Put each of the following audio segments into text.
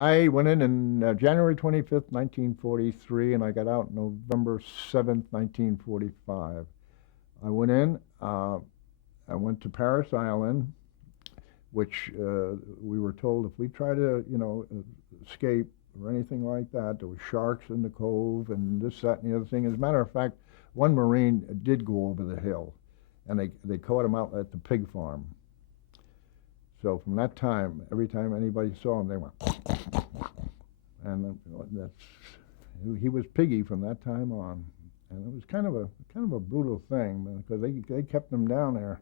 I went in January 25th, 1943, and I got out November 7th, 1945. I went in, I went to Paris Island, which we were told if we try to, escape or anything like that, there were sharks in the cove and this, that, and the other thing. As a matter of fact, one Marine did go over the hill, and they caught him out at the pig farm. So from that time, every time anybody saw him, they went, and that's he was piggy from that time on, and it was kind of a brutal thing because they kept him down there,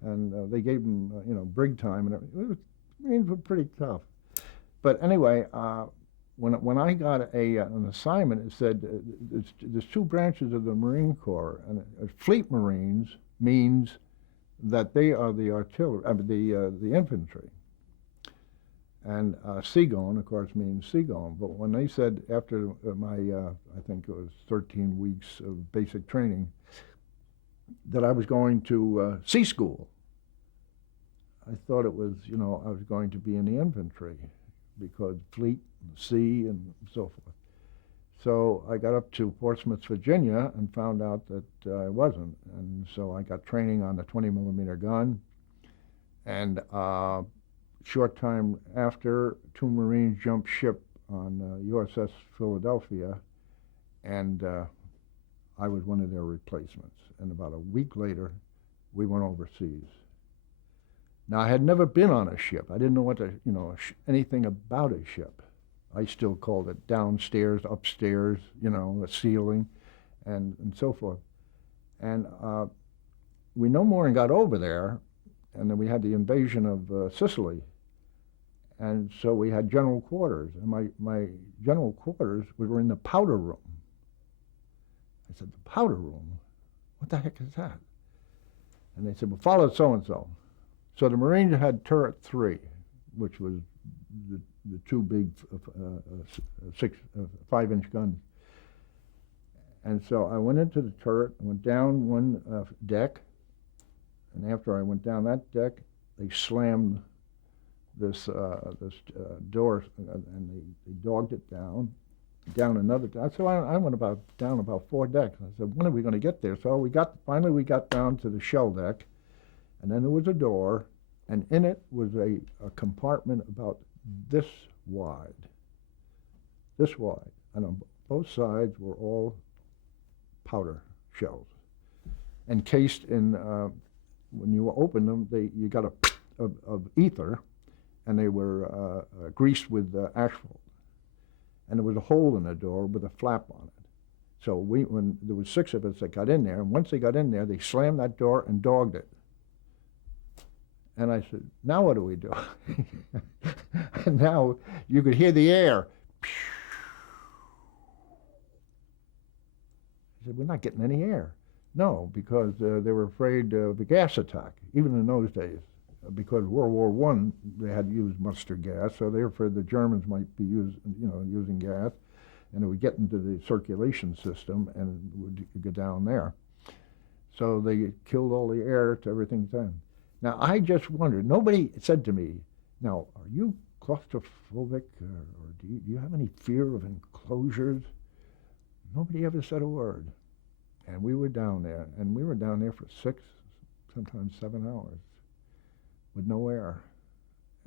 and they gave him brig time, and it was pretty tough. But anyway, when I got an assignment, it said there's two branches of the Marine Corps, and Fleet Marines means that they are the artillery, I mean, the infantry. And Seagoing, of course, means seagoing. But when they said after my, I think it was 13 weeks of basic training, that I was going to sea school, I thought it was, I was going to be in the infantry because fleet, sea, and so forth. So I got up to Portsmouth, Virginia, and found out that I wasn't. And so I got training on the 20 millimeter gun. And short time after, two Marines jumped ship on USS Philadelphia, and I was one of their replacements. And about a week later, we went overseas. Now, I had never been on a ship. I didn't know anything about a ship. I still called it downstairs, upstairs, a ceiling, and so forth. And we no more and got over there, and then we had the invasion of Sicily. And so we had general quarters, and my general quarters were in the powder room. I said, the powder room? What the heck is that? And they said, well, follow so-and-so. So the Marines had turret 3, which was the two big 5-inch guns. And so I went into the turret, went down one deck, and after I went down that deck, they slammed this door, and they dogged it down another deck. So I went down about 4 decks. I said, when are we going to get there? So finally we got down to the shell deck, and then there was a door, and in it was a compartment about this wide, and on both sides were all powder shells, encased in. When you opened them, you got of ether, and they were greased with asphalt, and there was a hole in the door with a flap on it. So when there was 6 of us that got in there, and once they got in there, they slammed that door and dogged it. And I said, now what do we do? And now you could hear the air. I said, we're not getting any air. No, because they were afraid of a gas attack, even in those days. Because World War One, they had used mustard gas, so they were afraid the Germans might be using gas, and it would get into the circulation system and would go down there. So they killed all the air to everything then. Now, I just wondered, nobody said to me, now, are you claustrophobic, or do you have any fear of enclosures? Nobody ever said a word. And we were down there, for 6, sometimes 7 hours with no air.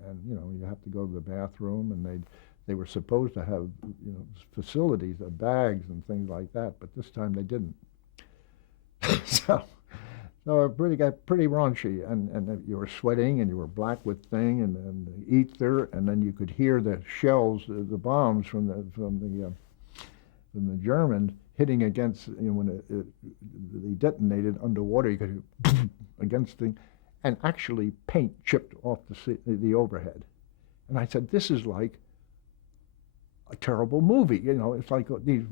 And, you have to go to the bathroom, and they were supposed to have, facilities, bags and things like that, but this time they didn't. So it got pretty raunchy, and you were sweating, and you were black with thing, and the ether, and then you could hear the shells, the bombs from the Germans hitting against, when they detonated underwater, you could hear against thing, and actually paint chipped off the overhead. And I said, this is like a terrible movie. It's like these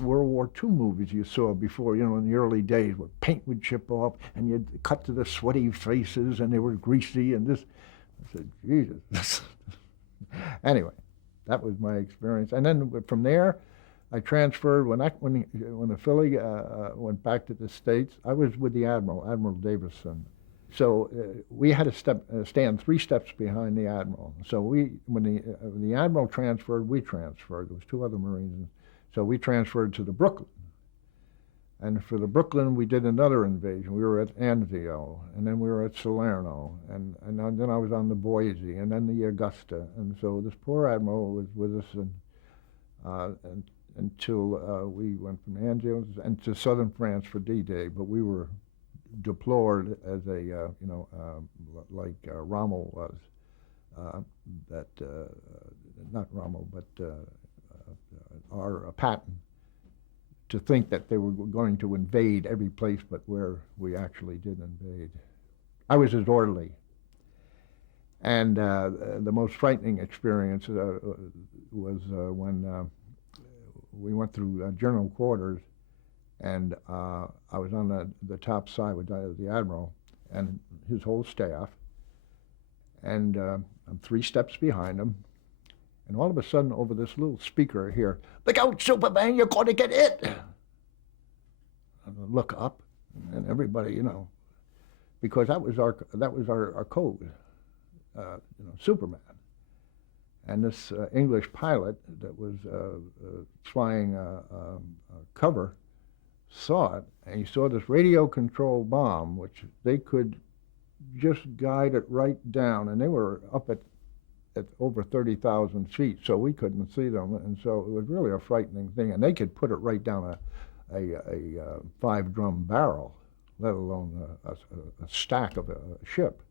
World War II movies you saw before, in the early days, where paint would chip off, and you'd cut to the sweaty faces, and they were greasy, and this. I said, Jesus. Anyway, that was my experience. And then from there, I transferred. When the Philly went back to the States, I was with the Admiral Davison. So we had to stand 3 steps behind the admiral. So when the admiral transferred, we transferred. There was 2 other Marines, so we transferred to the Brooklyn. And for the Brooklyn, we did another invasion. We were at Anzio, and then we were at Salerno, and then I was on the Boise, and then the Augusta. And so this poor admiral was with us until we went from Anzio and to southern France for D-Day. But we were deplored as a, like Rommel was. Not Rommel, but our Patton, to think that they were going to invade every place but where we actually did invade. I was his orderly. And the most frightening experience was when we went through general quarters, and I was on the top side with the admiral and his whole staff, and I'm 3 steps behind him, and all of a sudden over this little speaker I hear, "Look out, Superman, you're going to get hit!" And I look up, and everybody, because that was our code, Superman. And this English pilot that was flying cover saw it, and he saw this radio-controlled bomb, which they could just guide it right down, and they were up at over 30,000 feet, so we couldn't see them, and so it was really a frightening thing. And they could put it right down a 5-drum barrel, let alone a stack of a ship.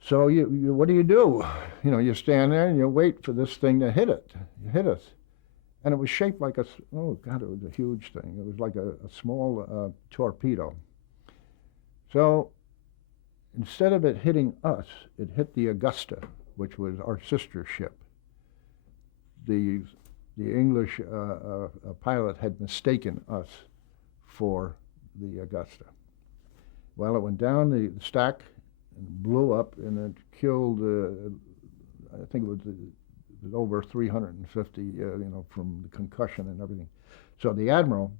So what do? You stand there and you wait for this thing to hit us. And it was shaped like oh God, it was a huge thing. It was like a small torpedo. So instead of it hitting us, it hit the Augusta, which was our sister ship. The English pilot had mistaken us for the Augusta. Well, it went down the stack and blew up, and it killed, I think it was over 350, from the concussion and everything. So the admiral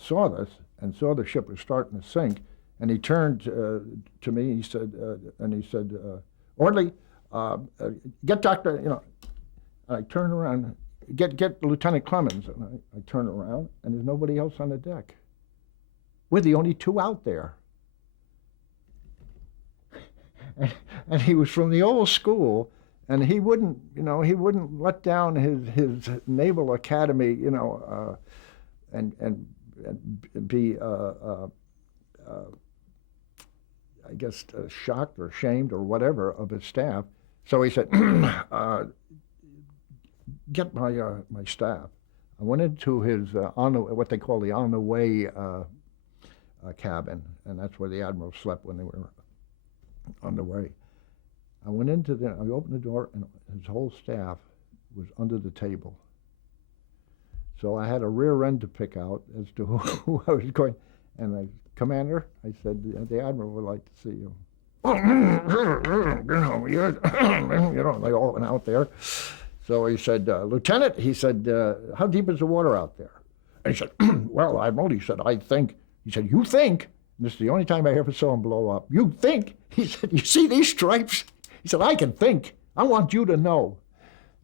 saw this and saw the ship was starting to sink, and he turned to me. He said, "Orderly, get Doctor." And I turned around, get Lieutenant Clemens, and I turn around, and there's nobody else on the deck. We're the only 2 out there. And he was from the old school, and he wouldn't let down his Naval Academy, and be, I guess, shocked or ashamed or whatever of his staff. So he said, "Get my staff." I went into his what they call the on the way cabin, and that's where the admiral slept when they were on the way. I went into there, I opened the door, and his whole staff was under the table. So I had a rear end to pick out as to who I was going. And I, "Commander," I said, "the admiral would like to see you." They all went out there. So he said, "Lieutenant," he said, "how deep is the water out there?" And he said, "Well, Admiral," he said, "I think." He said, "You think?" And this is the only time I ever saw him blow up. "You think?" He said, "You see these stripes?" He said, "I can think. I want you to know."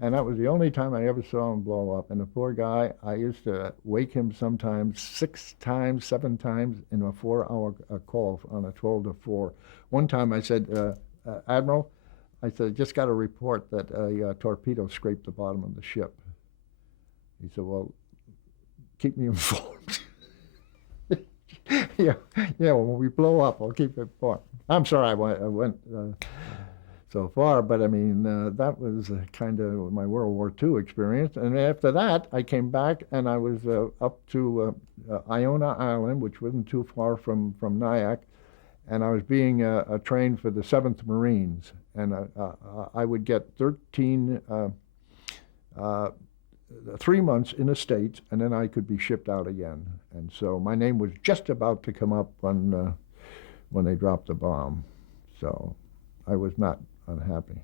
And that was the only time I ever saw him blow up. And the poor guy, I used to wake him sometimes 6 times, 7 times in a 4-hour call on a 12 to 4. One time I said, "Admiral," I said, "just got a report that a torpedo scraped the bottom of the ship." He said, "Well, keep me informed." yeah, when we blow up, I'll keep it informed. I'm sorry I went so far, but I mean, that was kind of my World War II experience. And after that, I came back, and I was up to Iona Island, which wasn't too far from Nyack, and I was being trained for the 7th Marines. And I would get 3 months in the States, and then I could be shipped out again. And so my name was just about to come up when they dropped the bomb. So I was not unhappy.